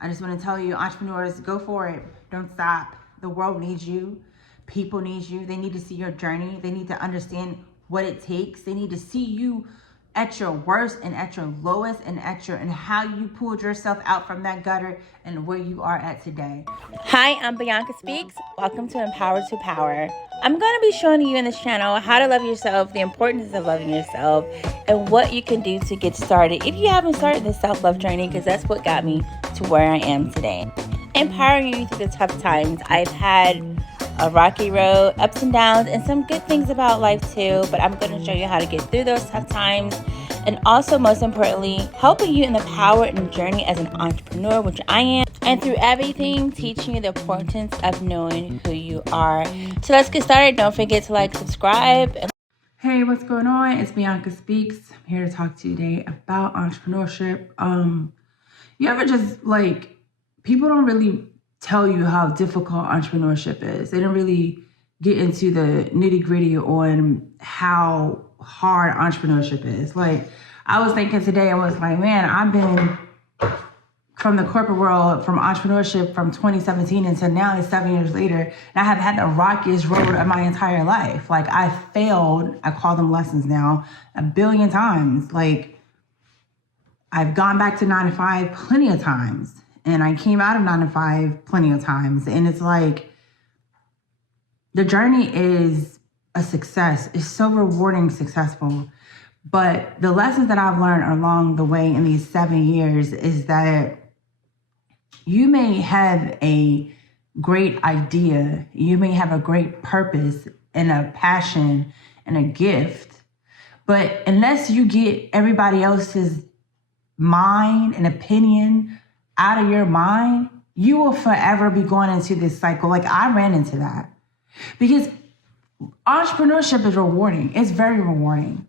I just want to tell you, entrepreneurs, go for it. Don't stop. The world needs you. People need you. They need to see your journey. They need to understand what it takes. They need to see you at your worst and at your lowest and and how you pulled yourself out from that gutter and where you are at today. Hi, I'm Bianca Speaks. Welcome to Empower to Power. I'm going to be showing you in this channel how to love yourself, the importance of loving yourself, and what you can do to get started if you haven't started this self-love journey, because that's what got me to where I am today. Empowering you through the tough times. I've had a rocky road, ups and downs, and some good things about life too, but I'm going to show you how to get through those tough times, and also, most importantly, helping you in the power and journey as an entrepreneur, which I am, and through everything, teaching you the importance of knowing who you are. So let's get started. Don't forget to like, subscribe. Hey, what's going on? It's Bianca Speaks. I'm here to talk to you today about entrepreneurship. You ever just people don't really tell you how difficult entrepreneurship is. They don't really get into the nitty gritty on how hard entrepreneurship is. I was thinking today, I was like, man, I've been from the corporate world, from entrepreneurship from 2017 until now, it's 7 years later, and I have had the rockiest road of my entire life. I failed, I call them lessons now, 1 billion times. I've gone back to 9 to 5 plenty of times, and I came out of 9 to 5 plenty of times. And it's the journey is a success. It's so rewarding, successful. But the lessons that I've learned along the way in these 7 years is that you may have a great idea, you may have a great purpose and a passion and a gift, but unless you get everybody else's mind and opinion out of your mind, you will forever be going into this cycle. I ran into that because entrepreneurship is rewarding. It's very rewarding.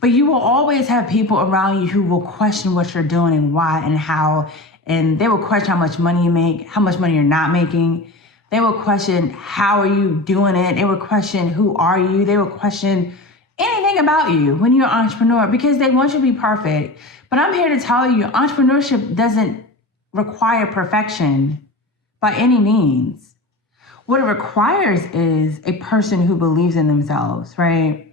But you will always have people around you who will question what you're doing and why and how. And they will question how much money you make, how much money you're not making. They will question how are you doing it. They will question who are you. They will question anything about you when you're an entrepreneur because they want you to be perfect. But I'm here to tell you, entrepreneurship doesn't require perfection by any means. What it requires is a person who believes in themselves, right?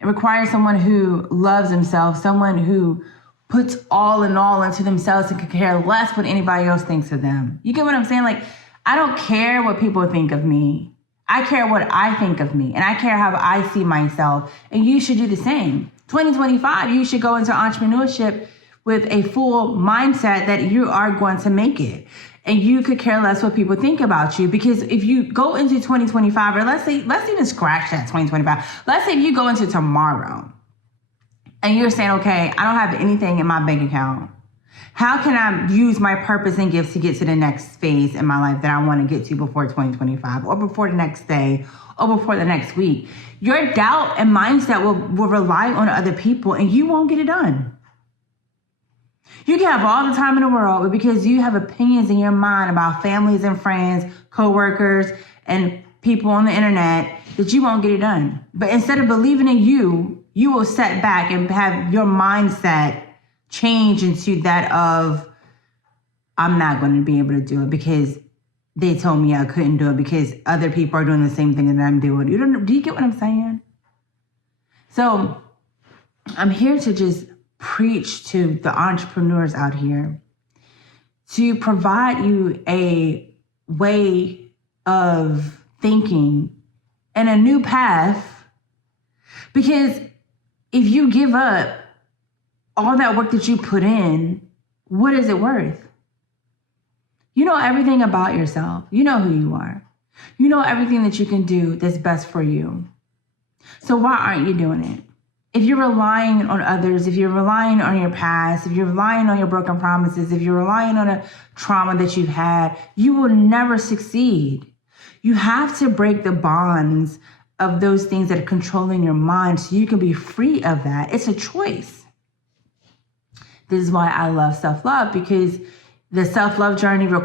It requires someone who loves themselves, someone who puts all in all into themselves and could care less what anybody else thinks of them. You get what I'm saying? I don't care what people think of me. I care what I think of me, and I care how I see myself. And you should do the same. 2025, you should go into entrepreneurship with a full mindset that you are going to make it. And you could care less what people think about you, because if you go into 2025, or let's even scratch that 2025. Let's say if you go into tomorrow and you're saying, okay, I don't have anything in my bank account. How can I use my purpose and gifts to get to the next phase in my life that I want to get to before 2025 or before the next day or before the next week? Your doubt and mindset will rely on other people, and you won't get it done. You can have all the time in the world, but because you have opinions in your mind about families and friends, coworkers, and people on the internet, that you won't get it done. But instead of believing in you, you will set back and have your mindset change into that of, I'm not going to be able to do it because they told me I couldn't do it because other people are doing the same thing that I'm doing. Do you get what I'm saying? So I'm here to just preach to the entrepreneurs out here to provide you a way of thinking and a new path, because if you give up all that work that you put in, what is it worth? You know everything about yourself. You know who you are. You know everything that you can do that's best for you. So why aren't you doing it? If you're relying on others, if you're relying on your past, if you're relying on your broken promises, if you're relying on a trauma that you've had, you will never succeed. You have to break the bonds of those things that are controlling your mind so you can be free of that. It's a choice. This is why I love self-love, because the self-love journey will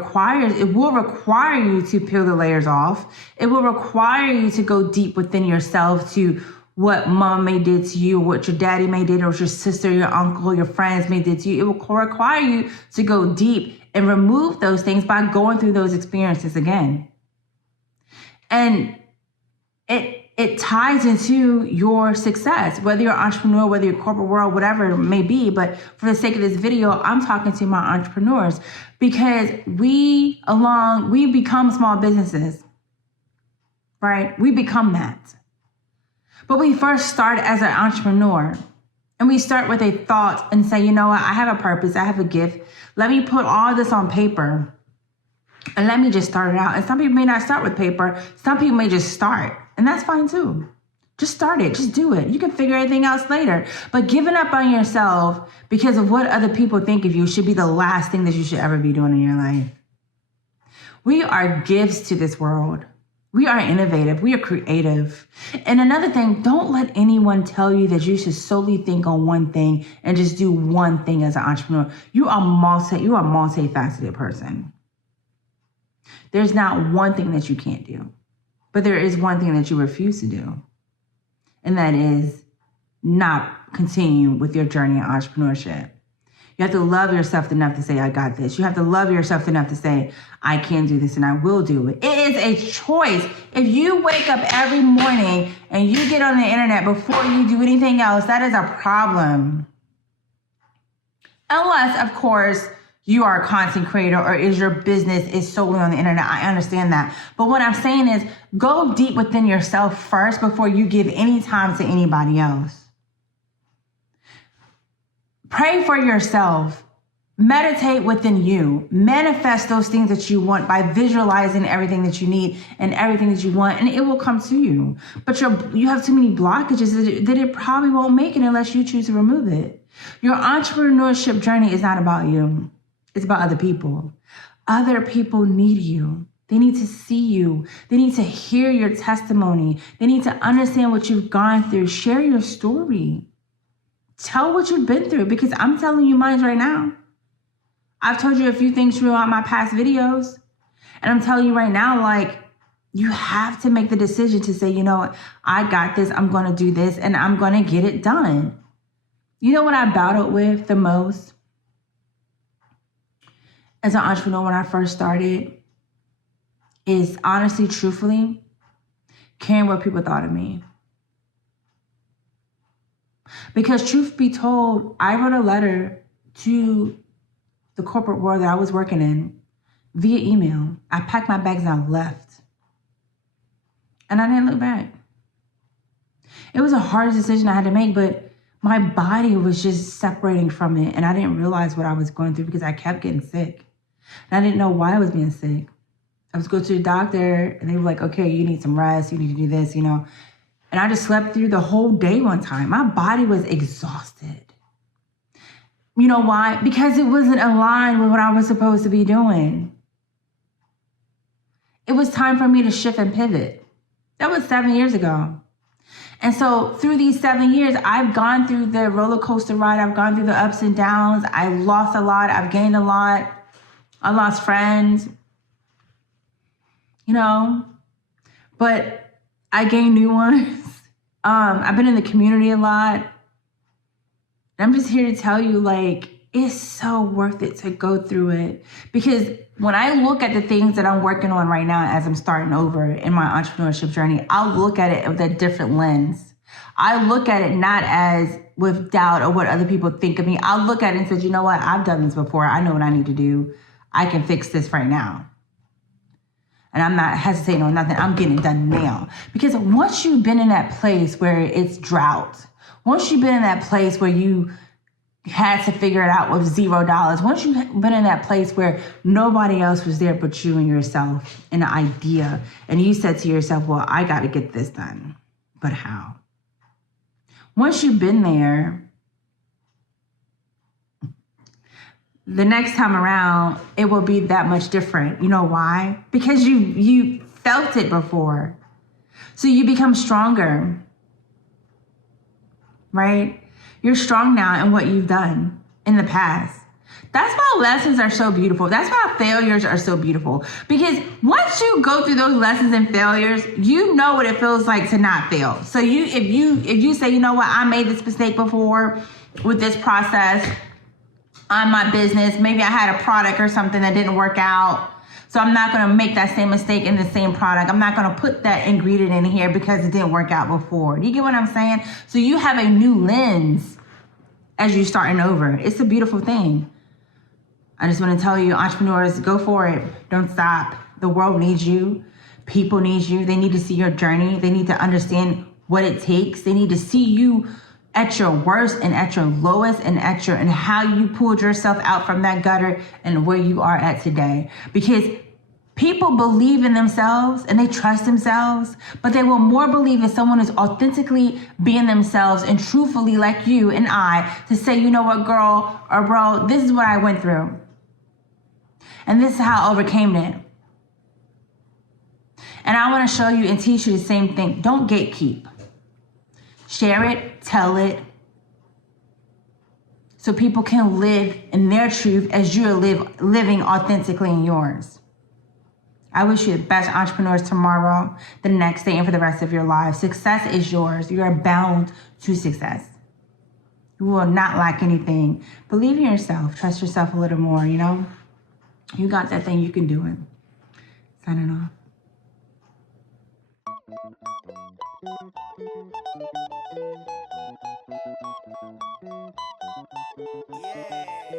require you to peel the layers off. It will require you to go deep within yourself to what mom may did to you, what your daddy may did, or what your sister, your uncle, your friends may did to you. It will require you to go deep and remove those things by going through those experiences again. And it ties into your success, whether you're an entrepreneur, whether you're corporate world, whatever it may be. But for the sake of this video, I'm talking to my entrepreneurs because we become small businesses, right? We become that. But we first start as an entrepreneur, and we start with a thought and say, you know what? I have a purpose. I have a gift. Let me put all this on paper and let me just start it out. And some people may not start with paper. Some people may just start. And that's fine too. Just start it. Just do it. You can figure everything else later. But giving up on yourself because of what other people think of you should be the last thing that you should ever be doing in your life. We are gifts to this world. We are innovative. We are creative. And another thing, don't let anyone tell you that you should solely think on one thing and just do one thing as an entrepreneur. You are a multifaceted person. There's not one thing that you can't do. But there is one thing that you refuse to do, and that is not continue with your journey in entrepreneurship. You have to love yourself enough to say, I got this. You have to love yourself enough to say, I can do this and I will do it. It is a choice. If you wake up every morning and you get on the internet before you do anything else, that is a problem. Unless, of course, you are a content creator or is your business is solely on the internet. I understand that. But what I'm saying is go deep within yourself first before you give any time to anybody else. Pray for yourself. Meditate within you. Manifest those things that you want by visualizing everything that you need and everything that you want, and it will come to you. But you have too many blockages that it probably won't make it unless you choose to remove it. Your entrepreneurship journey is not about you. It's about other people. Other people need you. They need to see you. They need to hear your testimony. They need to understand what you've gone through. Share your story. Tell what you've been through, because I'm telling you mine right now. I've told you a few things throughout my past videos. And I'm telling you right now, like, you have to make the decision to say, you know what, I got this. I'm going to do this and I'm going to get it done. You know what I battled with the most as an entrepreneur when I first started is honestly, truthfully, caring what people thought of me. Because truth be told, I wrote a letter to the corporate world that I was working in via email. I packed my bags and I left. And I didn't look back. It was a hard decision I had to make, but my body was just separating from it. And I didn't realize what I was going through because I kept getting sick. And I didn't know why I was being sick. I was going to the doctor and they were like, okay, you need some rest. You need to do this, you know. And I just slept through the whole day one time. My body was exhausted. You know why? Because it wasn't aligned with what I was supposed to be doing. It was time for me to shift and pivot. That was 7 years ago. And so through these 7 years, I've gone through the roller coaster ride. I've gone through the ups and downs. I lost a lot. I've gained a lot. I lost friends, you know, but I gained new ones. I've been in the community a lot. And I'm just here to tell you, like, it's so worth it to go through it. Because when I look at the things that I'm working on right now as I'm starting over in my entrepreneurship journey, I'll look at it with a different lens. I look at it not as with doubt or what other people think of me. I'll look at it and say, you know what? I've done this before. I know what I need to do. I can fix this right now. And I'm not hesitating on nothing. I'm getting it done now. Because once you've been in that place where it's drought, once you've been in that place where you had to figure it out with $0, once you've been in that place where nobody else was there but you and yourself and the idea, and you said to yourself, well, I got to get this done. But how? Once you've been there, the next time around, it will be that much different. You know why? Because you felt it before. So you become stronger, right? You're strong now in what you've done in the past. That's why lessons are so beautiful. That's why failures are so beautiful. Because once you go through those lessons and failures, you know what it feels like to not fail. So if you say, you know what, I made this mistake before with this process, on my business. Maybe I had a product or something that didn't work out. So I'm not going to make that same mistake in the same product. I'm not going to put that ingredient in here because it didn't work out before. Do you get what I'm saying? So you have a new lens as you're starting over. It's a beautiful thing. I just want to tell you, entrepreneurs, go for it. Don't stop. The world needs you. People need you. They need to see your journey. They need to understand what it takes. They need to see you at your worst and at your lowest and and how you pulled yourself out from that gutter and where you are at today. Because people believe in themselves and they trust themselves, but they will more believe if someone is authentically being themselves and truthfully like you and I to say, you know what, girl or bro, this is what I went through. And this is how I overcame it. And I want to show you and teach you the same thing. Don't gatekeep. Share it, tell it, so people can live in their truth as you're living authentically in yours. I wish you the best entrepreneurs tomorrow, the next day, and for the rest of your life. Success is yours. You are bound to success. You will not lack anything. Believe in yourself. Trust yourself a little more, you know? You got that thing. You can do it. Signing off. Yeah.